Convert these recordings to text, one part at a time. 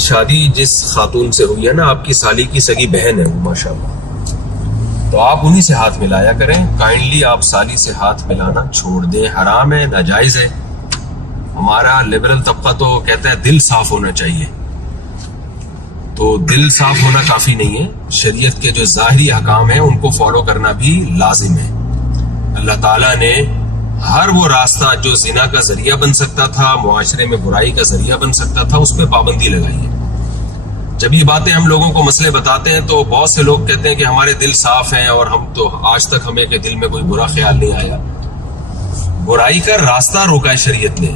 شادی جس خاتون سے ہوئی ہے نا، آپ کی سالی کی سگی بہن ہے وہ ماشاءاللہ، تو آپ انہی سے ہاتھ ملایا کریں. کائنڈلی آپ سالی سے ہاتھ ملانا چھوڑ دیں، حرام ہے، ناجائز ہے. ہمارا لبرل طبقہ تو کہتا ہے دل صاف ہونا چاہیے، تو دل صاف ہونا کافی نہیں ہے. شریعت کے جو ظاہری احکام ہیں ان کو فالو کرنا بھی لازم ہے. اللہ تعالیٰ نے ہر وہ راستہ جو زنا کا ذریعہ بن سکتا تھا، معاشرے میں برائی کا ذریعہ بن سکتا تھا، اس پہ پابندی لگائی ہے. جب یہ باتیں ہم لوگوں کو مسئلے بتاتے ہیں تو بہت سے لوگ کہتے ہیں کہ ہمارے دل صاف ہیں اور ہم تو آج تک ہمیں کہ دل میں کوئی برا خیال نہیں آیا. برائی کا راستہ روکا ہے شریعت نے.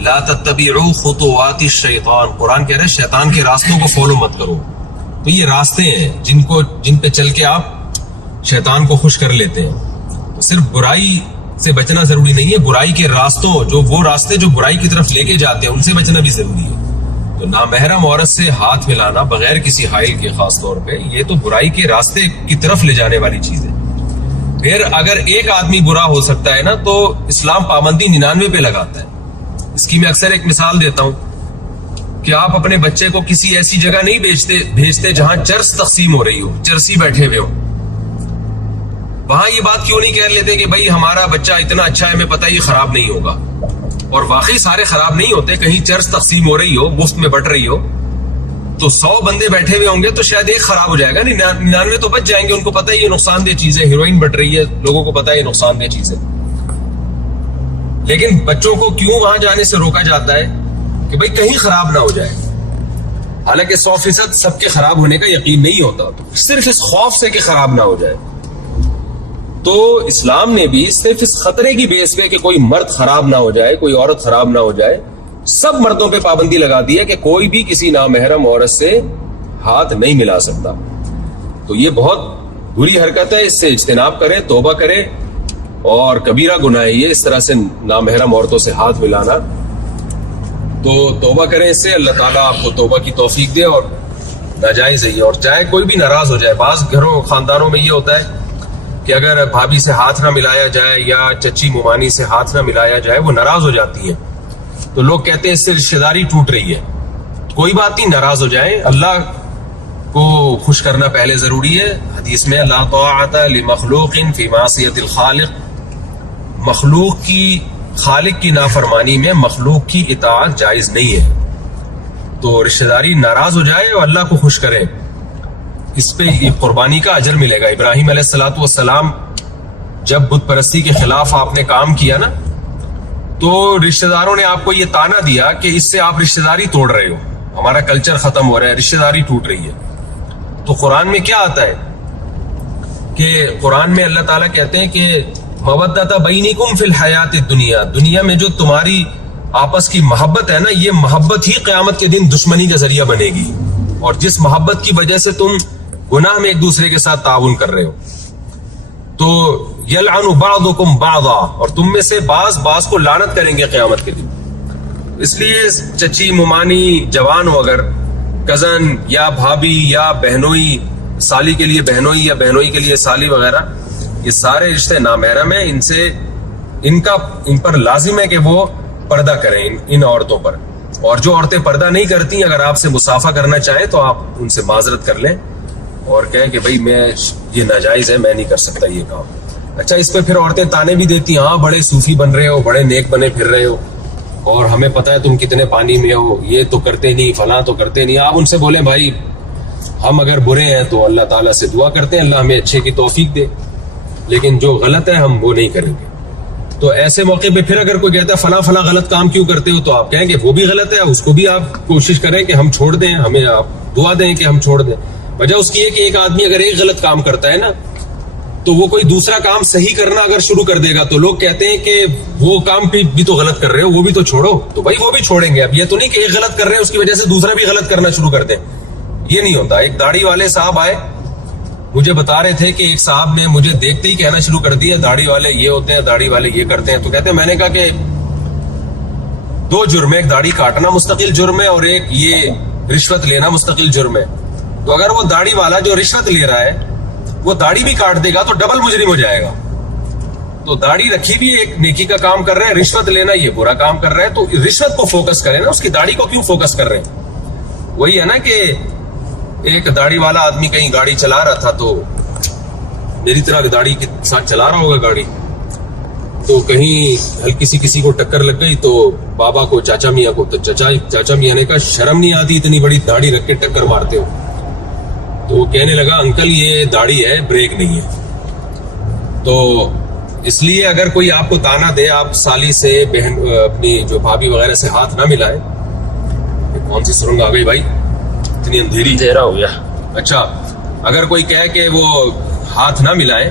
لا تتبعوا خطوات الشیطان، قرآن کہہ رہا ہے شیطان کے راستوں کو فالو مت کرو. تو یہ راستے ہیں جن پہ چل کے آپ شیطان کو خوش کر لیتے ہیں. تو صرف برائی سے بچنا ضروری نہیں ہے، برائی کے راستوں وہ راستے جو برائی کی طرف لے کے جاتے ہیں ان سے بچنا بھی ضروری ہے. تو نامحرم عورت سے ہاتھ ملانا بغیر کسی حائل کے، خاص طور پہ یہ تو برائی کے راستے کی طرف لے جانے والی چیز ہے. پھر اگر ایک آدمی برا ہو سکتا ہے نا تو اسلام پابندی 99 پہ لگاتا ہے. اس کی میں اکثر ایک مثال دیتا ہوں کہ آپ اپنے بچے کو کسی ایسی جگہ نہیں بھیجتے جہاں چرس تقسیم ہو رہی ہو، چرسی بیٹھے ہوئے ہو. وہاں یہ بات کیوں نہیں کہہ لیتے کہ بھائی ہمارا بچہ اتنا اچھا ہے، ہمیں پتہ یہ خراب نہیں ہوگا. اور واقعی سارے خراب نہیں ہوتے. کہیں چرس تقسیم ہو رہی ہو، مفت میں بٹ رہی ہو، تو 100 بندے بیٹھے ہوئے ہوں گے تو شاید ایک خراب ہو جائے گا، 99 تو بچ جائیں گے. ان کو پتہ ہے یہ نقصان دہ چیز ہے، ہیروئن بٹ رہی ہے، لوگوں کو پتہ ہے یہ نقصان دہ چیز ہے. لیکن بچوں کو کیوں وہاں جانے سے روکا جاتا ہے کہ بھائی کہیں خراب نہ ہو جائے. حالانکہ 100% سب کے خراب ہونے کا یقین نہیں ہوتا، صرف اس خوف سے کہ خراب نہ ہو جائے. تو اسلام نے بھی صرف اس خطرے کی بیس پہ کہ کوئی مرد خراب نہ ہو جائے، کوئی عورت خراب نہ ہو جائے، سب مردوں پہ پابندی لگا دی ہے کہ کوئی بھی کسی نامحرم عورت سے ہاتھ نہیں ملا سکتا. تو یہ بہت بری حرکت ہے، اس سے اجتناب کریں، توبہ کریں. اور کبیرہ گناہ ہے یہ، اس طرح سے نامحرم عورتوں سے ہاتھ ملانا. تو توبہ کریں اس سے، اللہ تعالیٰ آپ کو توبہ کی توفیق دے. اور ناجائز ہے یہ. اور چاہے کوئی بھی ناراض ہو جائے، بعض گھروں خاندانوں میں یہ ہوتا ہے کہ اگر بھابھی سے ہاتھ نہ ملایا جائے یا چچی ممانی سے ہاتھ نہ ملایا جائے وہ ناراض ہو جاتی ہیں. تو لوگ کہتے ہیں اس سے رشتہ داری ٹوٹ رہی ہے. کوئی بات نہیں، ناراض ہو جائیں، اللہ کو خوش کرنا پہلے ضروری ہے. حدیث میں لا طاعۃ لمخلوق فی معصیۃ الخالق، مخلوق کی خالق کی نافرمانی میں مخلوق کی اطاعت جائز نہیں ہے. تو رشتہ داری ناراض ہو جائے اور اللہ کو خوش کریں، اس پہ قربانی کا اجر ملے گا. ابراہیم علیہ الصلوۃ والسلام جب بت پرستی کے خلاف آپ نے کام کیا نا، تو رشتہ داروں نے آپ کو یہ تانا دیا کہ اس سے آپ رشتہ داری توڑ رہے ہو، ہمارا کلچر ختم ہو رہا ہے، رشتہ داری ٹوٹ رہی ہے. تو قرآن میں کیا آتا ہے کہ قرآن میں اللہ تعالیٰ کہتے ہیں کہ مودۃ بینکم فی الحیات الدنیا، دنیا میں جو تمہاری آپس کی محبت ہے نا، یہ محبت ہی قیامت کے دن دشمنی کا ذریعہ بنے گی. اور جس محبت کی وجہ سے تم گناہ میں ایک دوسرے کے ساتھ تعاون کر رہے ہو، تو یلعن بعضکم بعضا، اور تم میں سے بعض کو لعنت کریں گے قیامت کے دن. اس لیے چچی ممانی جوان ہو، اگر کزن یا بھابھی یا بہنوئی، سالی کے لیے بہنوئی یا بہنوئی کے لیے سالی وغیرہ، یہ سارے رشتے نامحرم ہیں. ان پر لازم ہے کہ وہ پردہ کریں ان عورتوں پر. اور جو عورتیں پردہ نہیں کرتی، اگر آپ سے مصافحہ کرنا چاہیں تو آپ ان سے معذرت کر لیں اور کہیں کہ بھائی یہ ناجائز ہے، میں نہیں کر سکتا یہ کام. اچھا، اس پہ پھر عورتیں تانے بھی دیتی، ہاں بڑے صوفی بن رہے ہو، بڑے نیک بنے پھر رہے ہو، اور ہمیں پتہ ہے تم کتنے پانی میں ہو، یہ تو کرتے نہیں، فلاں تو کرتے نہیں. آپ ان سے بولیں بھائی ہم اگر برے ہیں تو اللہ تعالیٰ سے دعا کرتے ہیں اللہ ہمیں اچھے کی توفیق دے، لیکن جو غلط ہے ہم وہ نہیں کریں گے. تو ایسے موقع پہ پھر اگر کوئی کہتا ہے فلاں غلط کام کیوں کرتے ہو، تو آپ کہیں کہ وہ بھی غلط ہے، اس کو بھی آپ کوشش کریں کہ ہم چھوڑ دیں، ہمیں آپ دعا دیں کہ ہم چھوڑ دیں. وجہ اس کی ہے کہ ایک آدمی اگر ایک غلط کام کرتا ہے نا، تو وہ کوئی دوسرا کام صحیح کرنا اگر شروع کر دے گا تو لوگ کہتے ہیں کہ وہ کام بھی تو غلط کر رہے ہو، وہ بھی تو چھوڑو. تو بھائی وہ بھی چھوڑیں گے. اب یہ تو نہیں کہ ایک غلط کر رہے ہیں اس کی وجہ سے دوسرا بھی غلط کرنا شروع کر دیں، یہ نہیں ہوتا. ایک داڑھی والے صاحب آئے، مجھے بتا رہے تھے کہ ایک صاحب نے مجھے دیکھتے ہی کہنا شروع کر دیا داڑھی والے یہ ہوتے ہیں، داڑھی والے یہ کرتے ہیں. تو کہتے ہیں میں نے کہا کہ 2 جرم ہے، ایک داڑھی کاٹنا مستقل جرم ہے اور ایک یہ رشوت لینا مستقل جرم ہے. تو اگر وہ داڑھی والا جو رشوت لے رہا ہے وہ داڑھی بھی کاٹ دے گا تو ڈبل مجرم ہو جائے گا. تو داڑھی رکھی بھی ایک نیکی کا کام کر رہے ہیں، رشوت لینا یہ برا کام کر رہے ہیں. تو رشوت کو فوکس کریں نا، اس کی داڑھی کو کیوں فوکس کر رہے ہیں. وہی ہے نا کہ ایک داڑھی والا آدمی کہیں گاڑی چلا رہا تھا, تو میری طرح داڑھی کے ساتھ چلا رہا ہوگا گاڑی, تو کہیں ہلکی سی کسی کو ٹکر لگ گئی تو بابا کو, چاچا میاں کو, تو چاچا میاں نے کہا شرم نہیں آتی اتنی بڑی داڑھی رکھ کے ٹکر مارتے ہو؟ تو وہ کہنے لگا انکل یہ داڑھی ہے, بریک نہیں ہے. تو اس لیے اگر کوئی آپ کو تانا دے, آپ سالی سے, بہن اپنی جو بھابھی وغیرہ سے ہاتھ نہ ملائے. کون سی سرنگ آ گئی بھائی, اتنی اندھیرا ہو گیا. اچھا, اگر کوئی کہے کہ وہ ہاتھ نہ ملائے,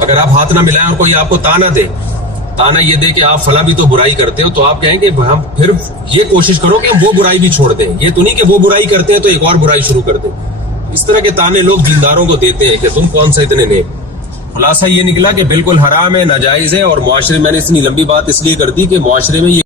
اگر آپ ہاتھ نہ ملائیں اور کوئی آپ کو تانا دے, تانا یہ دے کہ آپ فلاں بھی تو برائی کرتے ہو, تو آپ کہیں گے ہم پھر یہ کوشش کرو کہ ہم وہ برائی بھی چھوڑ دیں. یہ تو نہیں کہ وہ برائی کرتے ہیں تو ایک اور برائی شروع کر دیں. اس طرح کے تانے لوگ دینداروں کو دیتے ہیں کہ تم کون سا اتنے نیک. خلاصہ یہ نکلا کہ بالکل حرام ہے, ناجائز ہے, اور معاشرے میں نے اتنی لمبی بات اس لیے کر دی کہ معاشرے میں یہ